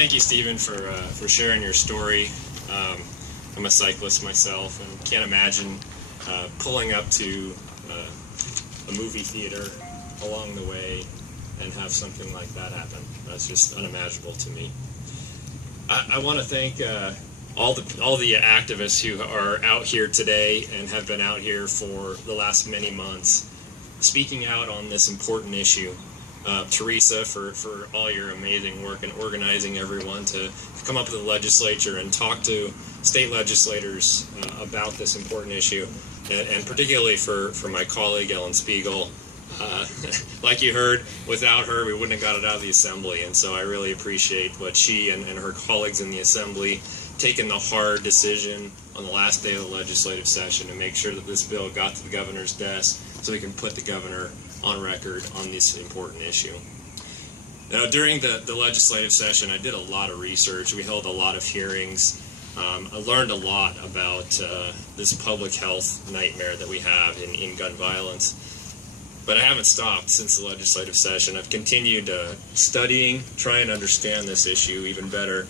thank you, Stephen, for sharing your story. I'm a cyclist myself, and can't imagine pulling up to a movie theater along the way and have something like that happen. That's just unimaginable to me. I want to thank all the activists who are out here today and have been out here for the last many months, speaking out on this important issue. Teresa, for all your amazing work in organizing everyone to come up with the legislature and talk to state legislators about this important issue, and particularly for my colleague Ellen Spiegel. Like you heard, without her we wouldn't have got it out of the Assembly, and so I really appreciate what she and her colleagues in the Assembly taking the hard decision on the last day of the legislative session to make sure that this bill got to the governor's desk so we can put the governor on record on this important issue. Now, during the legislative session, I did a lot of research. We held a lot of hearings. I learned a lot about this public health nightmare that we have in gun violence. But I haven't stopped since the legislative session. I've continued studying, trying to understand this issue even better,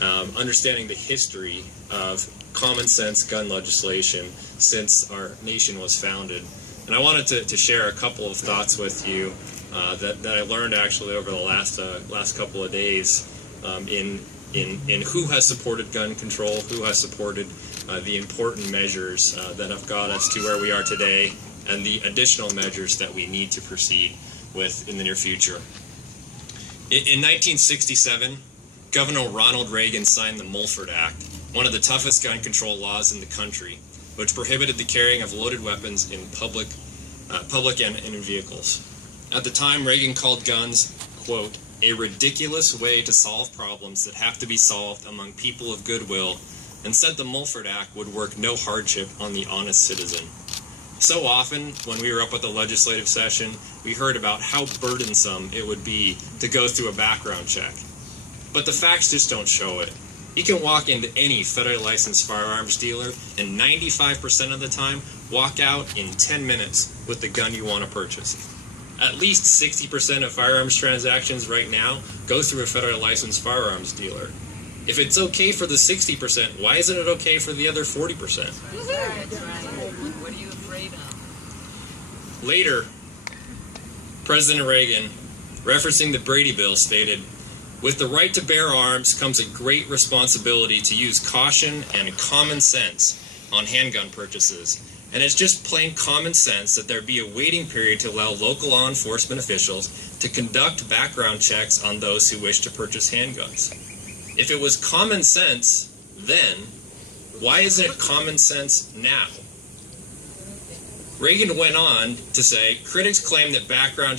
understanding the history of common sense gun legislation since our nation was founded. And I wanted to share a couple of thoughts with you that I learned actually over the last couple of days in who has supported gun control, who has supported the important measures that have got us to where we are today, and the additional measures that we need to proceed with in the near future. In 1967, Governor Ronald Reagan signed the Mulford Act, one of the toughest gun control laws in the country, which prohibited the carrying of loaded weapons in public and in vehicles. At the time, Reagan called guns, quote, a ridiculous way to solve problems that have to be solved among people of goodwill, and said the Mulford Act would work no hardship on the honest citizen. So often, when we were up at the legislative session, we heard about how burdensome it would be to go through a background check. But the facts just don't show it. You can walk into any federally licensed firearms dealer and 95% of the time walk out in 10 minutes with the gun you want to purchase. At least 60% of firearms transactions right now go through a federally licensed firearms dealer. If it's okay for the 60%, why isn't it okay for the other 40%? That's right. What are you afraid of? Later, President Reagan, referencing the Brady Bill, stated, with the right to bear arms comes a great responsibility to use caution and common sense on handgun purchases. And it's just plain common sense that there be a waiting period to allow local law enforcement officials to conduct background checks on those who wish to purchase handguns. If it was common sense then, why isn't it common sense now? Reagan went on to say, critics claim that background